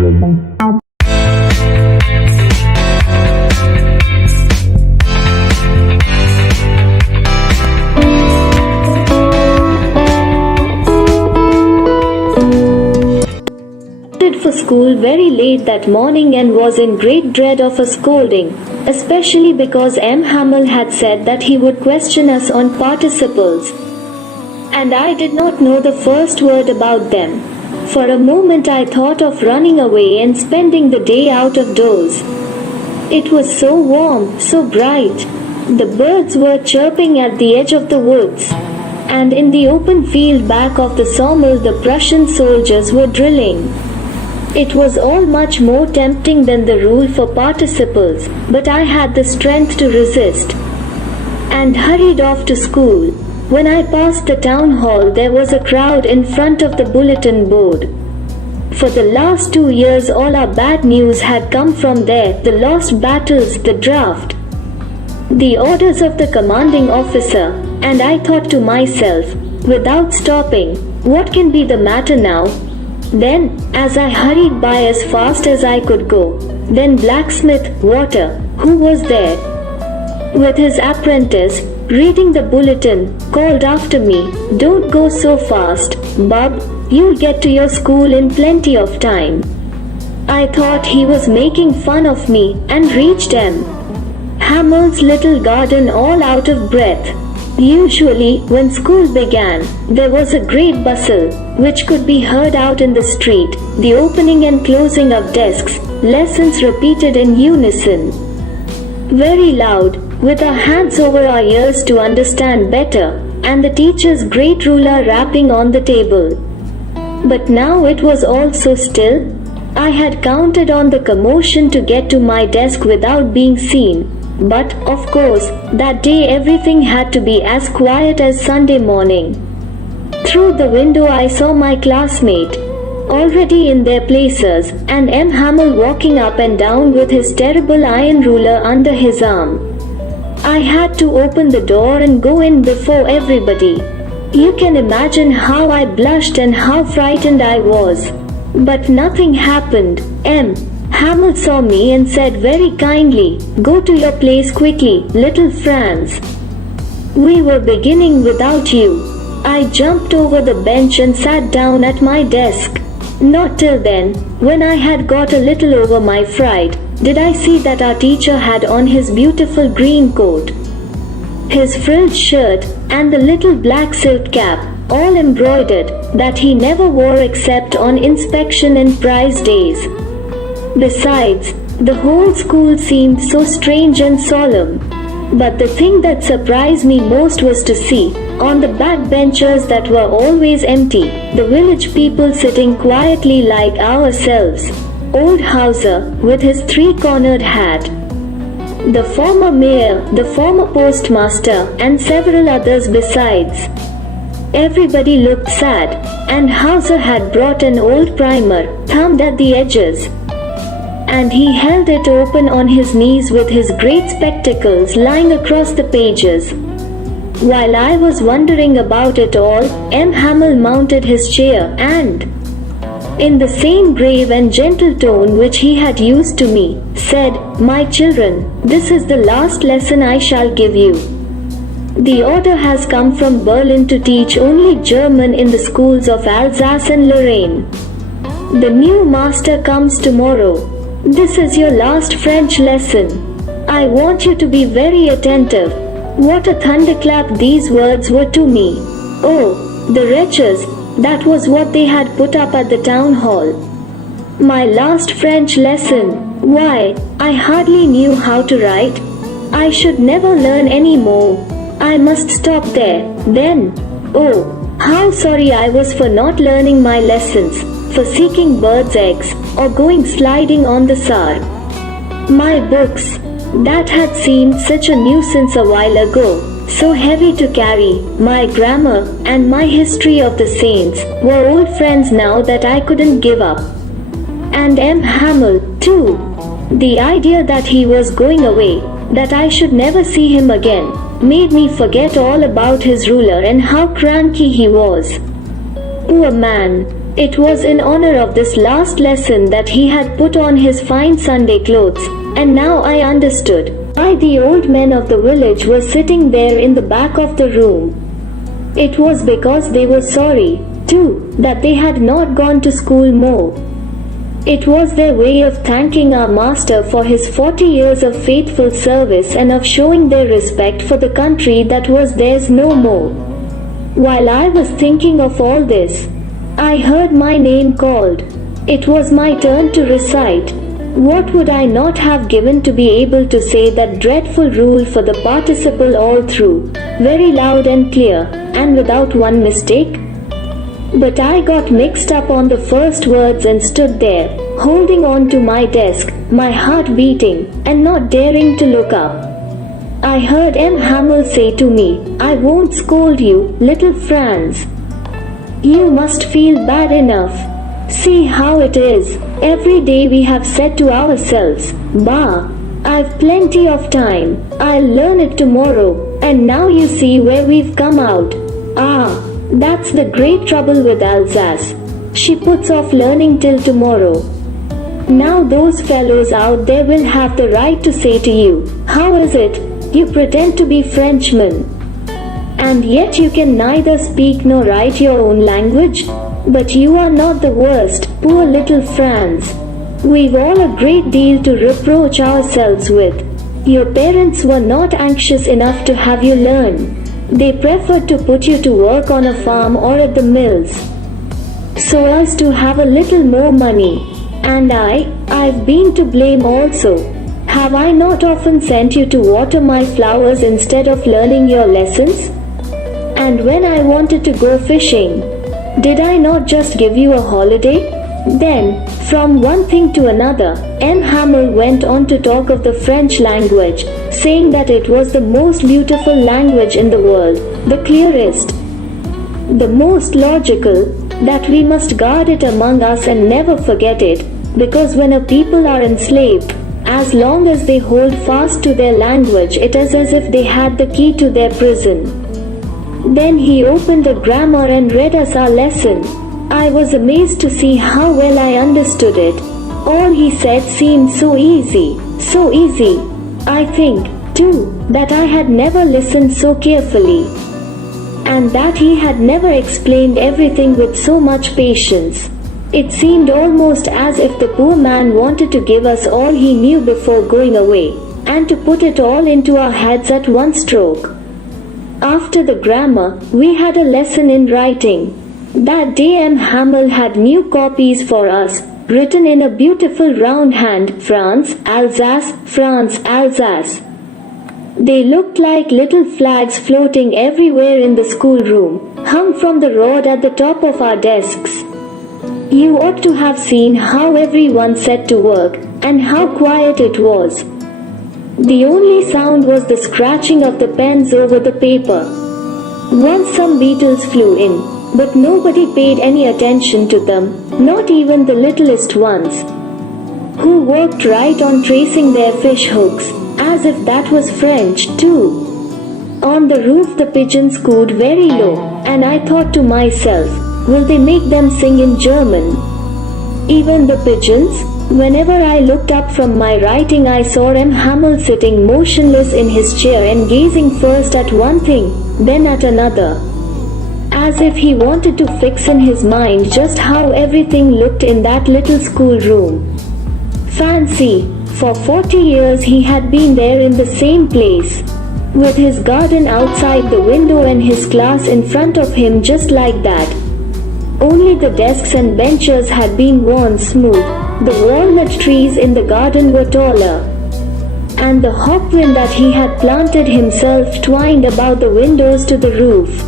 For school very late that morning and was in great dread of a scolding, especially because M. Hamel had said that he would question us on participles. And I did not know the first word about them. For a moment I thought of running away and spending the day out of doors. It was so warm, so bright. The birds were chirping at the edge of the woods. And in the open field back of the sawmill the Prussian soldiers were drilling. It was all much more tempting than the rule for participles, but I had the strength to resist, and hurried off to school. When I passed the town hall there was a crowd in front of the bulletin board. For the last 2 years all our bad news had come from there, the lost battles, the draft, the orders of the commanding officer, and I thought to myself, without stopping, what can be the matter now? Then, as I hurried by as fast as I could go, then blacksmith, Water, who was there with his apprentice, reading the bulletin, called after me, "Don't go so fast, bub, you'll get to your school in plenty of time." I thought he was making fun of me, and reached M. Hamel's little garden all out of breath. Usually, when school began, there was a great bustle, which could be heard out in the street, the opening and closing of desks, lessons repeated in unison, very loud, with our hands over our ears to understand better, and the teacher's great ruler rapping on the table. But now it was all so still. I had counted on the commotion to get to my desk without being seen. But, of course, that day everything had to be as quiet as Sunday morning. Through the window I saw my classmate, already in their places, and M. Hamel walking up and down with his terrible iron ruler under his arm. I had to open the door and go in before everybody. You can imagine how I blushed and how frightened I was. But nothing happened. M. Hamel saw me and said very kindly, "Go to your place quickly, little Franz. We were beginning without you." I jumped over the bench and sat down at my desk. Not till then, when I had got a little over my fright, did I see that our teacher had on his beautiful green coat, his frilled shirt, and the little black silk cap, all embroidered, that he never wore except on inspection and prize days. Besides, the whole school seemed so strange and solemn. But the thing that surprised me most was to see, on the back benches that were always empty, the village people sitting quietly like ourselves. Old Hauser, with his three-cornered hat, the former mayor, the former postmaster, and several others besides. Everybody looked sad, and Hauser had brought an old primer, thumbed at the edges, and he held it open on his knees with his great spectacles lying across the pages. While I was wondering about it all, M. Hamel mounted his chair and, in the same grave and gentle tone which he had used to me, said, "My children, this is the last lesson I shall give you. The order has come from Berlin to teach only German in the schools of Alsace and Lorraine. The new master comes tomorrow. This is your last French lesson. I want you to be very attentive." What a thunderclap these words were to me. Oh, the wretches, that was what they had put up at the town hall. My last French lesson. Why, I hardly knew how to write. I should never learn any more. I must stop there, then. Oh, how sorry I was for not learning my lessons, for seeking birds' eggs, or going sliding on the Saar. My books, that had seemed such a nuisance a while ago, so heavy to carry, my grammar, and my history of the saints, were old friends now that I couldn't give up. And M. Hamel, too. The idea that he was going away, that I should never see him again, made me forget all about his ruler and how cranky he was. Poor man, It was in honor of this last lesson that he had put on his fine Sunday clothes, and now I understood why the old men of the village were sitting there in the back of the room. It was because they were sorry, too, that they had not gone to school more. It was their way of thanking our master for his 40 years of faithful service and of showing their respect for the country that was theirs no more. While I was thinking of all this, I heard my name called. It was my turn to recite. What would I not have given to be able to say that dreadful rule for the participle all through, very loud and clear, and without one mistake? But I got mixed up on the first words and stood there, holding on to my desk, my heart beating, and not daring to look up. I heard M. Hamel say to me, "I won't scold you, little Franz. You must feel bad enough. See how it is. Every day we have said to ourselves, bah, I've plenty of time, I'll learn it tomorrow, and now you see where we've come out. Ah, that's the great trouble with Alsace. She puts off learning till tomorrow. Now those fellows out there will have the right to say to you, how is it, you pretend to be Frenchmen, and yet you can neither speak nor write your own language? But you are not the worst, poor little Franz. We've all a great deal to reproach ourselves with. Your parents were not anxious enough to have you learn. They preferred to put you to work on a farm or at the mills, so as to have a little more money. And I've been to blame also. Have I not often sent you to water my flowers instead of learning your lessons? And when I wanted to go fishing, did I not just give you a holiday?" Then, from one thing to another, M. Hamel went on to talk of the French language, saying that it was the most beautiful language in the world, the clearest, the most logical, that we must guard it among us and never forget it, because when a people are enslaved, as long as they hold fast to their language, it is as if they had the key to their prison. Then he opened a grammar and read us our lesson. I was amazed to see how well I understood it. All he said seemed so easy. I think, too, that I had never listened so carefully, and that he had never explained everything with so much patience. It seemed almost as if the poor man wanted to give us all he knew before going away, and to put it all into our heads at one stroke. After the grammar, we had a lesson in writing. That day M. Hamel had new copies for us, written in a beautiful round hand, France, Alsace, France, Alsace. They looked like little flags floating everywhere in the schoolroom, hung from the rod at the top of our desks. You ought to have seen how everyone set to work, and how quiet it was. The only sound was the scratching of the pens over the paper. Once some beetles flew in, but nobody paid any attention to them, not even the littlest ones, who worked right on tracing their fish hooks, as if that was French, too. On the roof the pigeons cooed very low, and I thought to myself, will they make them sing in German? Even the pigeons? Whenever I looked up from my writing, I saw M. Hamel sitting motionless in his chair and gazing first at one thing, then at another, as if he wanted to fix in his mind just how everything looked in that little schoolroom. Fancy, for 40 years he had been there in the same place, with his garden outside the window and his class in front of him just like that. Only the desks and benches had been worn smooth, the walnut trees in the garden were taller, and the hawthorn that he had planted himself twined about the windows to the roof.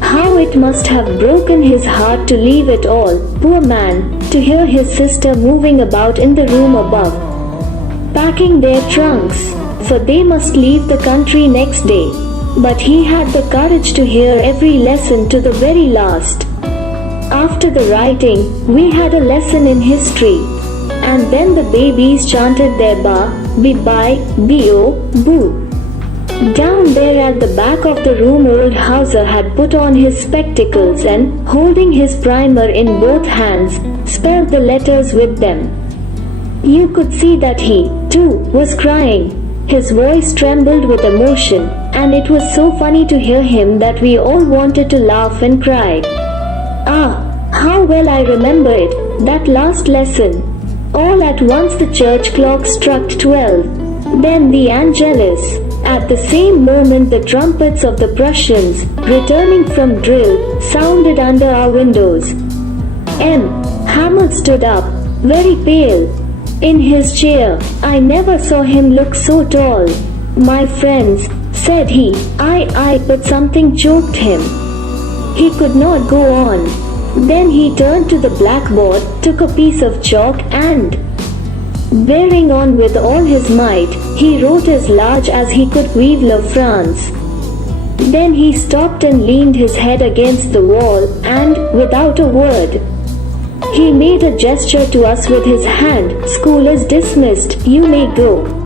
How it must have broken his heart to leave it all, poor man, to hear his sister moving about in the room above, packing their trunks, for they must leave the country next day. But he had the courage to hear every lesson to the very last. After the writing, we had a lesson in history, and then the babies chanted their ba, bi, bi, bo, boo. Down there at the back of the room old Hauser had put on his spectacles and, holding his primer in both hands, spelled the letters with them. You could see that he, too, was crying. His voice trembled with emotion, and it was so funny to hear him that we all wanted to laugh and cry. Ah, how well I remember it, that last lesson. All at once the church clock struck 12. Then the Angelus. At the same moment the trumpets of the Prussians, returning from drill, sounded under our windows. Hamel stood up, very pale. In his chair, I never saw him look so tall. My friends, said he, but something choked him. He could not go on. Then he turned to the blackboard, took a piece of chalk and, bearing on with all his might, he wrote as large as he could Vive la France. Then he stopped and leaned his head against the wall and, without a word, he made a gesture to us with his hand. School is dismissed, you may go.